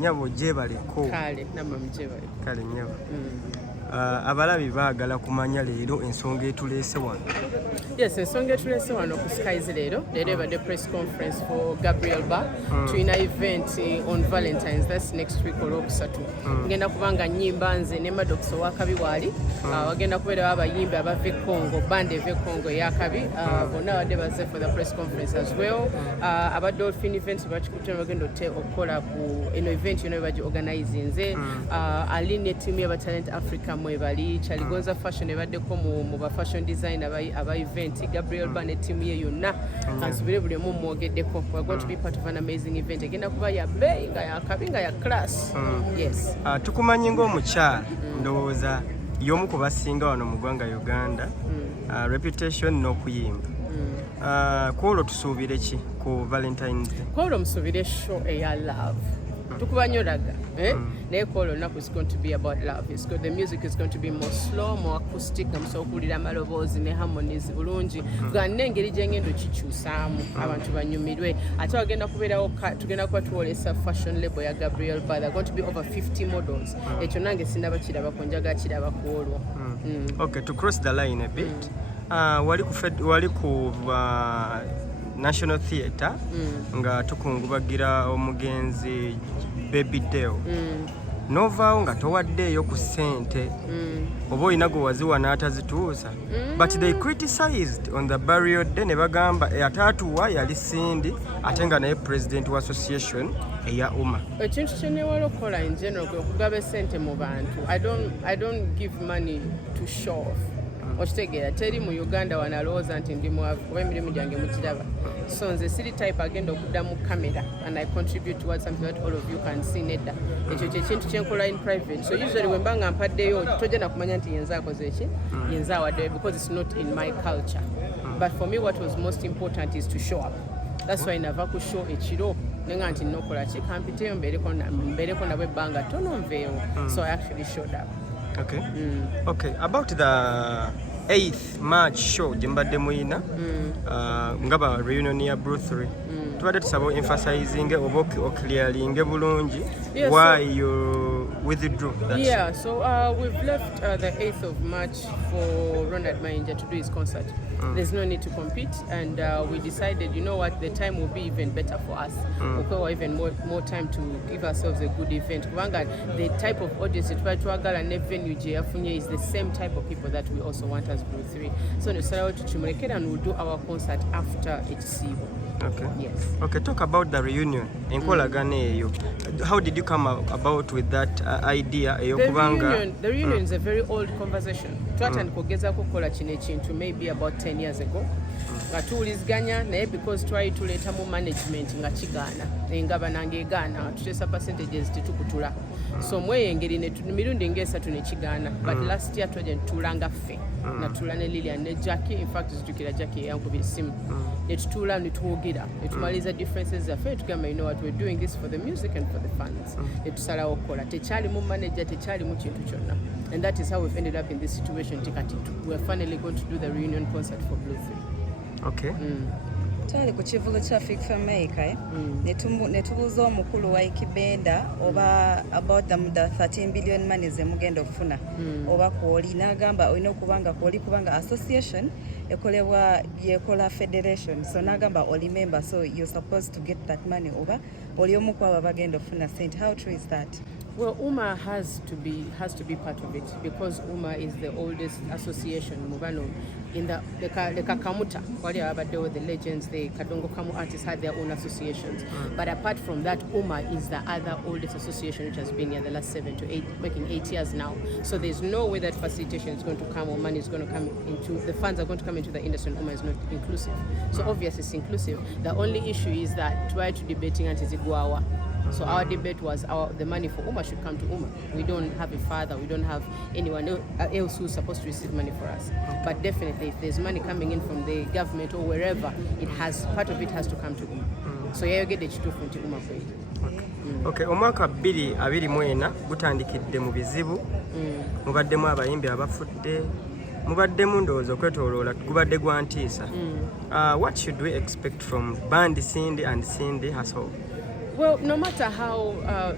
nyabo gyebaleko kale namma mujebale kale nyabo abalabi baagala kumanya leero ensonga etuleese wano. Yes, ensonga etuleese wano ku Skies leero ebadde press conference for Gabriel Ba tulina event on Valentine's, that's next week olwokusatu. Ngenda kubanga nnyimba nze ne Maddox owakabi waali wagenda kubeerawo abayimbi abava Congo, bande eva Congo eyakabi bonna badde bazze for the press conference as well. Aba Dolphin events bakikutte bagenda okukola ku eno event yona bagi organizinze ali ne team y'aba Talent Africa mwebali Chaligonza fashion ebaddeko mu ba fashion design aba event Gabriel Ba ne team ye yonna kansubire buli mu mwogeddeko. We're going to be part of an amazing event egenda kuba ya bei nga ya kabi nga ya class. Yes. Tukumanyi ng'omukyala ndowooza y'omu ku basinga wano mu ggwanga Uganda reputation n'okuyimba. Kwolwo tusuubire ki ku Valentine's Day? Kwolwo musuubire show eya love. Tukubanyoraga naye kwolwo olunaku is going to be about love. It's good. The music is going to be more slow, more acoustic, okulira amaloboozi ne harmonies bulungi nga n'engeri gyengendo kikyusaamu abantu banyumirwe. Ate wagenda kubeerawo tugenda kuba tuwolesa fashion label ya Gabriel Ba. There are going to be over 50 models. Ekyo nange sinaba kirabako njaga kiraba ku olwo. Okay, to cross the line a bit. Wali ku National Theatre nga tukungubagira omugenzi Avudeyo. Novaawo nga towaddeeyo ku sente oba olina gwe waziwa n'atazituusa. But they criticized on the burial day ne bagamba ataatuwa yali Sindi ate nga naye president wa association eya UMA. Ekintu kye newala okukola in general kwe okugaba sente mu bantu. I don't give money to show off. Okitegeera teri mu Uganda wanalowooza nti ndi mwavu kuba emirimu gyange mukiraba. So nze siri type agenda okudda mu camera and I contribute towards something that all of you can see nedda. Ekyo kyekintu kyenkola in private. So usually when mbanga mpaddeyo tojja kumanya nti yenza akoze eki yenza awaddeyo because it's not in my culture. But for me what was most important is to show up. That's why nava ku show ekiro nenga nti nokola ki kampiteyo mbereko nabwe ebbanga tono nveewo. So I actually showed up. Okay. Okay, about the 8th March show jimbadde muyina ngaba reunion ya Bruce 3 tubadde tusaba emphasizing oba clearing bulungi why you withdrew that yeah so we've left the 8th of March for Ronald Mayinja to do his concert. There's no need to compete and we decided, you know what, the time will be even better for us. We'll even more time to give ourselves a good event. The type of audience that we try to and venue is the same type of people that we also want as Blue 3. So and we'll do our concert after HCO. Okay. Yes. Okay, talk about the reunion. How did you come about with that idea? The reunion is a very old conversation. Maybe about 10 years ago. Tuwuliziganya naye because twali tuleeta mu management nga kigaana nga banange egaana tuteesa percentages tetukutula so mweyengeri mirundi ng'esatu ne kigaana but last year twaja ntulanga ffe natula ne Lilian ne Jackie. In fact zitukira Jackie yankubira simu ne tutula ne twogera ne tumaliza differences zaffe tugamba you know what, we're doing this for the music and for the fans ne tusalawo okukola tekyali mu manager tekyali mu kintu kyonna and that is how we've ended up in this situation tikati we're finally going to do the reunion concert for Blue 3. Okay. Twali ku kivulo kya Fig Fameka ne tubuuza omukulu wa Ikibenda oba about the 13 billion money ze mugenda okufuna oba kwoli n'agamba olina okubanga kwoli kubanga association ekolebwa yekola federation so n'agamba oli member so you're supposed to get that money oba oli omu kwabo bagenda okufuna sente. How true is that? Well, UMA has to be part of it because UMA is the oldest association Mubano in the Kakamuta, the legends, the Kadongo Kamu artists had their own associations. But apart from that, UMA is the other oldest association which has been here the last 7 to 8, making 8 years now. So there's no way that facilitation is going to come or money is going to come into, the funds are going to come into the industry and UMA is not inclusive. So obviously it's inclusive. The only issue is that try to debating anti-Ziguawa. So our debate was the money for UMA should come to UMA. We don't have a father, we don't have anyone else who's supposed to receive money for us. But definitely if there's money coming in from the government or wherever, part of it has to come to UMA. So yeah, you get the chitufu to UMA for it. Okay, omwaka 2024 gutandikidde mu bizibu mubaddemu abayimbi abafudde mubaddemu ndowooza okwetooloola gubadde gwa ntiisa. What should we expect from band Cindy and Cindy herself? Well, no matter how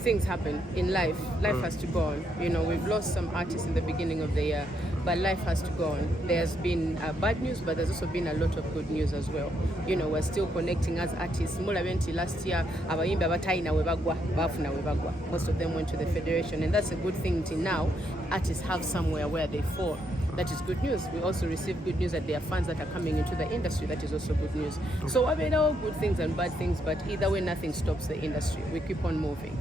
things happen in life, life has to go on. You know, we've lost some artists in the beginning of the year, but life has to go on. There's been bad news, but there's also been a lot of good news as well. You know, we're still connecting as artists. Mulabenti last year, abayimbi abataina webagwa, bafuna webagwa. Most of them went to the federation, and that's a good thing till now. Artists have somewhere where they fall. That is good news. We also receive good news that there are fans that are coming into the industry. That is also good news. So I mean, all good things and bad things, but either way, nothing stops the industry. We keep on moving.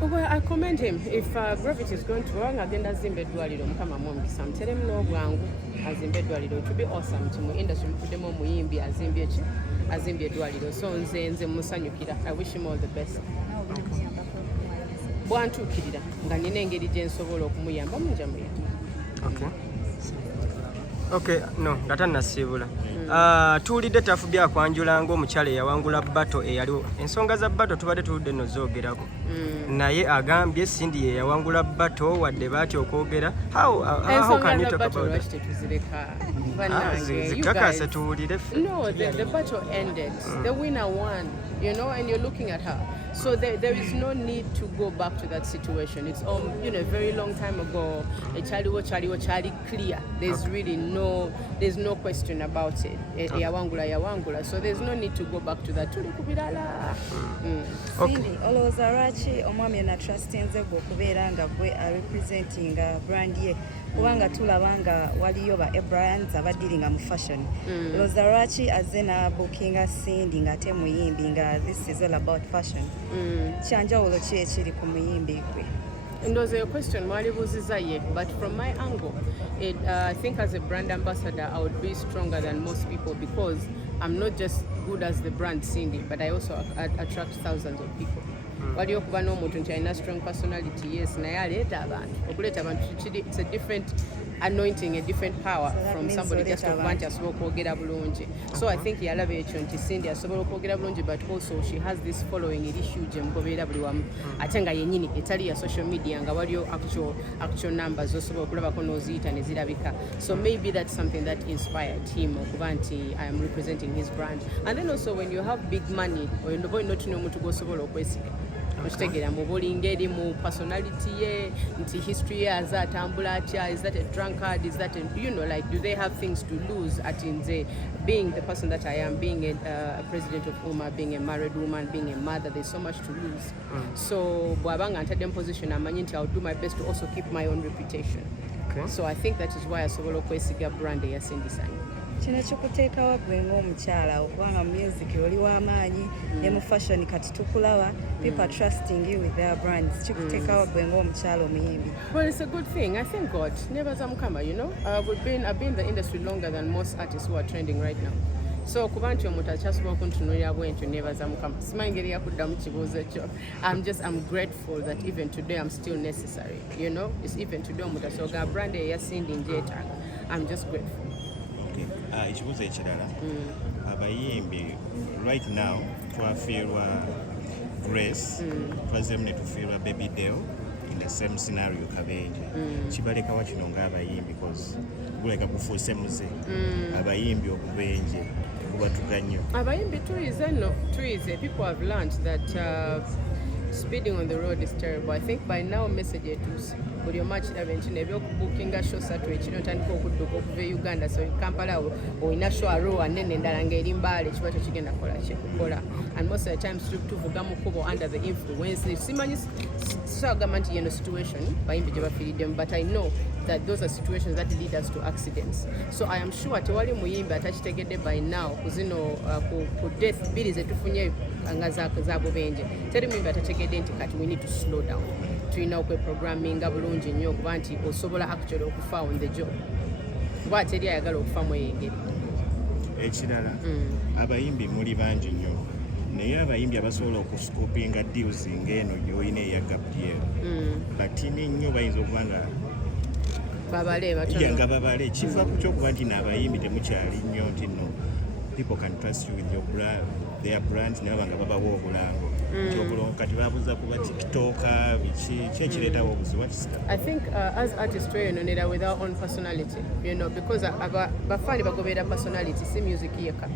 Well, I commend him. If Gravity is going to work, agenda zimbe dwaliro mukama mwomukisa muteremu n'obwangu azimbe eddwaliro. It would be awesome to mu industry mufudemu omuyimbi azimbye eddwaliro. So nze musanyukira. I wish him all the best. Bwantuukirira nga nina engeri gye nsobola okumuyamba munjamuya. Okay, no, nga tannasiibula. Tuwulidde Tafu byakwanjula ng'omukyala eyawangula batto eyaliwo. Ensonga za batto tubadde tuludde nno zoogerako. Naye agambye Cindy ye yawangula batto wadde batya okwogera. How can you talk about that? Zikakase tuwulire. No, the battle ended. The winner won, you know, and you're looking at her. So there is no need to go back to that situation. It's you know, a very long time ago. Chali clear. There's really no question about it. Yawangula. So there's no need to go back to that. Cindy, olowooza lwaki omwami na trustinze gwe okubeera nga gwe representing brand ye kubanga tulaba nga waliyo ba brands abadiringa mu fashion. Olowooza lwaki azze na bookinga Cindy ng'ate muyimbi nga this is all about fashion. Kyanjawulo ki ekiri ku muyimbi gwe? And there was a question mwalibuuziza ye, but from my angle, I think as a brand ambassador, I would be stronger than most people because I'm not just good as the brand Cindy, but I also attract thousands of people. Waliyo okuba n'omuntu nti alina strong personality, yes, naye aleeta abantu. Okuleeta abantu it's a different anointing, a different power from somebody just okuba nti asobola okwogera bulungi. So I think yalaba ekyo nti Cindy asobola okwogera bulungi, but also she has this following eri huge emugoberera buli wamu. Ate nga yennyini etali ya social media nga waliyo actual numbers zosobola okulabako n'oziyita ne zirabika. So maybe that's something that inspired him okuba nti I am representing his brand. And then also when you have big money, oyinza olina otunnya omuntu gw'osobola okwesiga. Kukitegera mu bulinga eri mu personality ye nti history ye azatambula atya, is that a drunkard, is that a, you know, like do they have things to lose at nze being the person that I am, being a president of UMA, being a married woman, being a mother, there's so much to lose. So bwabanga ntadde position amanyi nti I'll do my best to also keep my own reputation. So I think that is why asobola okwesiga brand eya Cindy Sanyu. Kino kikuteekawa gwe ng'omukyala okubanga mu music oli w'amaanyi ne mu fashion kati tukulaba people are trusting you with their brands. Kikuteekawa gwe ng'omukyala omuyimbi? Well, it's a good thing. I thank God. Nebaza Mukama, you know. I've been in the industry longer than most artists who are trending right now. So kuba nti omuntu akyasobola okuntunuulira bwentyo nebaza Mukama. Simanyi ngeri yakuddamu kibuuzo ekyo. I'm grateful that even today I'm still necessary. You know, it's even today omuntu asobola brand eya Cindy njeetaaga. I'm just grateful. Ekibuuzo ekirala abayimbi right now twafiirwa Grace, twazeemu ne tufiirwa Avudeyo in the same scenario Kabenje. Kibalekawa kino ng'abayimbi because guleka kufuuse muze abayimbi okubenje kubatuga nnyo. Abayimbi tuyize. People have learned that speeding on the road is terrible. I think by now message etuuse buli omu akiraba enkino ebyokubookinga show satu ekiro ntandika okudduka okuva e Uganda, so Kampala olina show aro anene endala ng'eri Mbale kiba tekigenda kukola kyekukola, and most of the times tuvuga mu kkubo under the influence. Simanyi sagamba nti yeno situation bayimbi gye bafiiriddemu, but I know that those are situations that lead us to accidents. So I am sure tewali muyimbi atakitegedde by now kuzino ku death bili zetufunye nga za bubenje, teri muyimbi atategedde nti kati we need to slow down, tulina okweprogramminga bulungi nnyo okuba nti osobola actually okufa on the job kuba teri ayagala okufa mweyengeri. Ekirala abayimbi muli bangi nnyo naye abayimbi abasobola okuscoopinga deals ng'eno gy'olina eya Gabriel batini nnyo bayinza okuba nga babale kiva ku kyokuba nti n'abayimbi temukyali nnyo nti nno people can trust you with your brand, their brands ne babanga babawo obulango nti obulongo kati babuza kuba tiktoka biki ekireetawo obuzibu. I think as artists tweyononera with our own personality, you know, because bafani bagobera personality si music yeka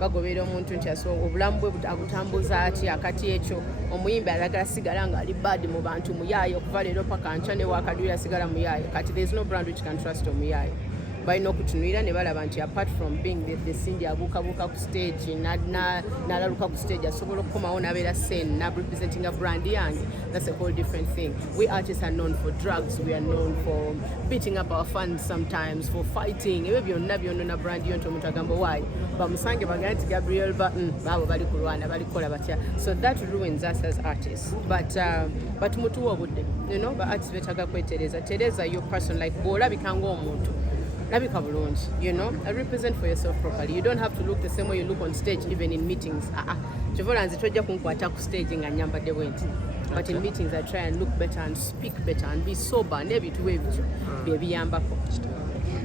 bagobera omuntu nti aso obulamu bwe abutambuza ati akati ekyo omuyimbi alagala sigala nga ali bad mu bantu muyayo okuva leero paka nca ne wakadwira sigala muyayo kati there is no brand which can trust omuyayo balina okutunuira ne balaba nti apart from being the Cindy abuukabuuka ku stage n'alaluka ku stage asobola okukomawo n'abeera sen representing a brand yange, that's a whole different thing. We artists are known for drugs, we are known for beating up our fans sometimes, for fighting, ebyo byonna byonna brand yo nti omuntu agamba waayi bamusange bagamba nti Gabriel baabo bali kulwana balikola batya, so that ruins us as artists, but mutuwa obudde, you know, ba artists betaaga kwetereza your person, like bw'olabika ng'omuntu labika bulungi, you know, represent for yourself properly. You don't have to look the same way you look on stage, even in meetings. Kyovola nze tojja kunkwata ku stage nga nyambadde bwenti, but in meetings I try and look better and speak better and be sober, n'ebintu ebyo bye biyambako.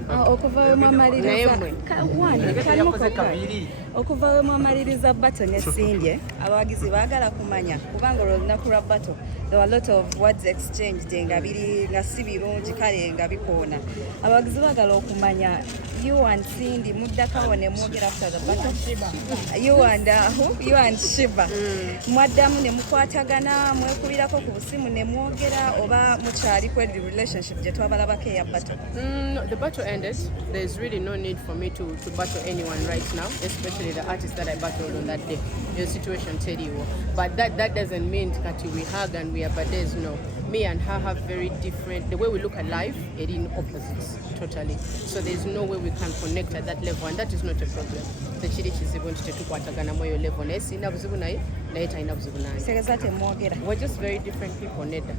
Okuva we mwamaliriza bato ne Cindy, abawagizi baagala kumanya kubanga olunaku lwa bato there were a lot of words exchanged nga biri nga si birungi kale nga bikoona. Abawagizi baagala okumanya you and Cindy muddakawo ne mwogera after the battle. You and Shiva mwaddamu ne mukwatagana mwekubirako ku busimu ne mwogera oba mukyali ku relationship gye twabalabako eya battle? The battle ended. There's really no need for me to battle anyone right now, especially the artists that I battled on that day. Your situation tell you, but that doesn't mean that we hug and we are buddies. No, me and her have very different. The way we look at life, it in opposites totally. So there's no way we can connect at that level, and that is not a problem. The chiri chizibu nti tetukwatagana moyo level. Nesi ina buzibu naye ina buzibu naye. Segezate mwogera. We're just very different people, Neda.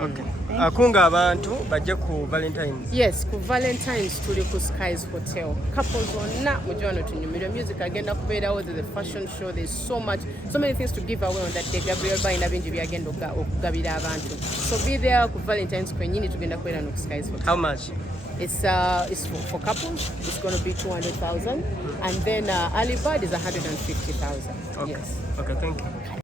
Okay. Akunga abantu bajja ku Valentine's. Yes, ku Valentine's tuli ku Skies Hotel. Couples onna mujwano tunyumirwa. Music agenda kubeerawo, there's a fashion show, there's so many things to give away on that day. Gabriel bayina bingi byagenda okugabira abantu. So be there ku Valentine's kwenyini tugenda kubeera no ku Skies Hotel. How much? It's for couples. It's going to be 200,000, and then early bird is 150,000. Okay. Yes. Okay, thank you.